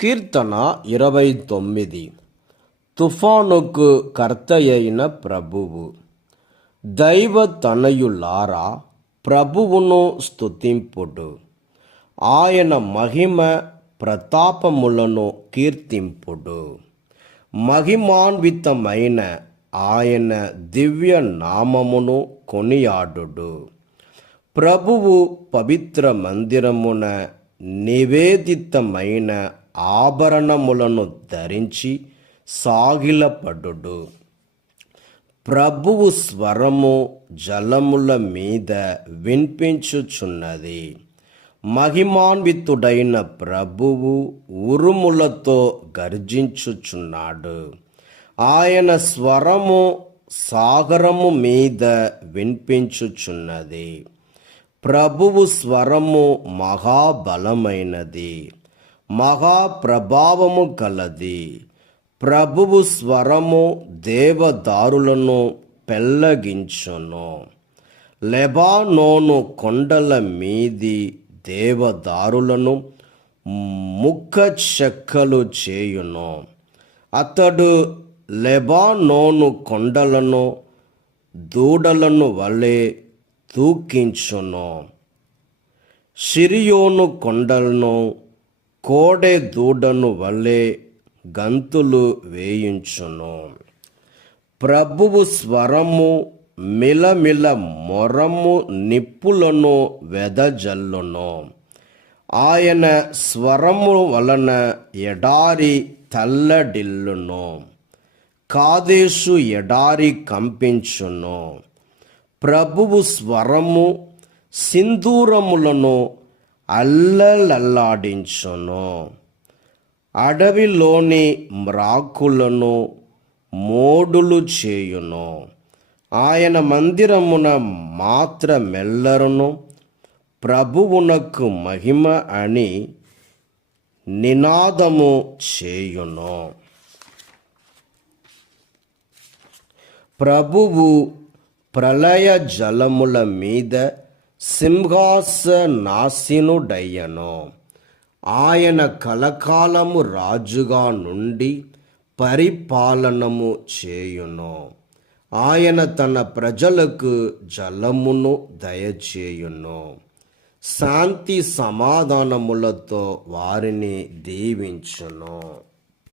కీర్తన 29. తుఫానుకు కర్తయైన ప్రభువు. దైవ తనయులారా, ప్రభువును స్తుతింపుడు. ఆయన మహిమ ప్రతాపములను కీర్తింపుడు. మహిమాన్వితమైన ఆయన దివ్య నామమును కొనియాడుడు. ప్రభువు పవిత్ర మందిరమున నివేదితమైన ఆభరణములను ధరించి సాగిలపడుడు. ప్రభువు స్వరము జలముల మీద వినిపించుచున్నది. మహిమాన్వితుడైన ప్రభువు ఉరుములతో గర్జించుచున్నాడు. ఆయన స్వరము సాగరము మీద వినిపించుచున్నది. ప్రభువు స్వరము మహాబలమైనది, మహాప్రభావము కలది. ప్రభువు స్వరము దేవదారులను పెళ్ళగించును. లెబానోను కొండల మీది దేవదారులను ముక్క చెక్కలు చేయును. అతడు లెబానోను కొండలను దూడలను వలె దూకించును. సిరియోను కొండలను కోడె దూడను వలె గంతులు వేయించును. ప్రభువు స్వరము మిలమిల మొరము నిప్పులను వెదజల్లును. ఆయన స్వరము వలన ఎడారి తల్లడిల్లును. కాదేశు ఎడారి కంపించును. ప్రభువు స్వరము సింధూరములను అల్లలల్లాడించును. అడవిలోని మ్రాకులను మోడులు చేయును. ఆయన మందిరమున మాత్రమెల్లరును ప్రభువునకు మహిమ అని నినాదము చేయును. ప్రభువు ప్రళయ జలముల మీద సింహాసనాసీనుడయ్యను. ఆయన కలకాలము రాజుగా నుండి పరిపాలనము చేయును. ఆయన తన ప్రజలకు జలమును దయచేయును. శాంతి సమాధానములతో వారిని దీవించును.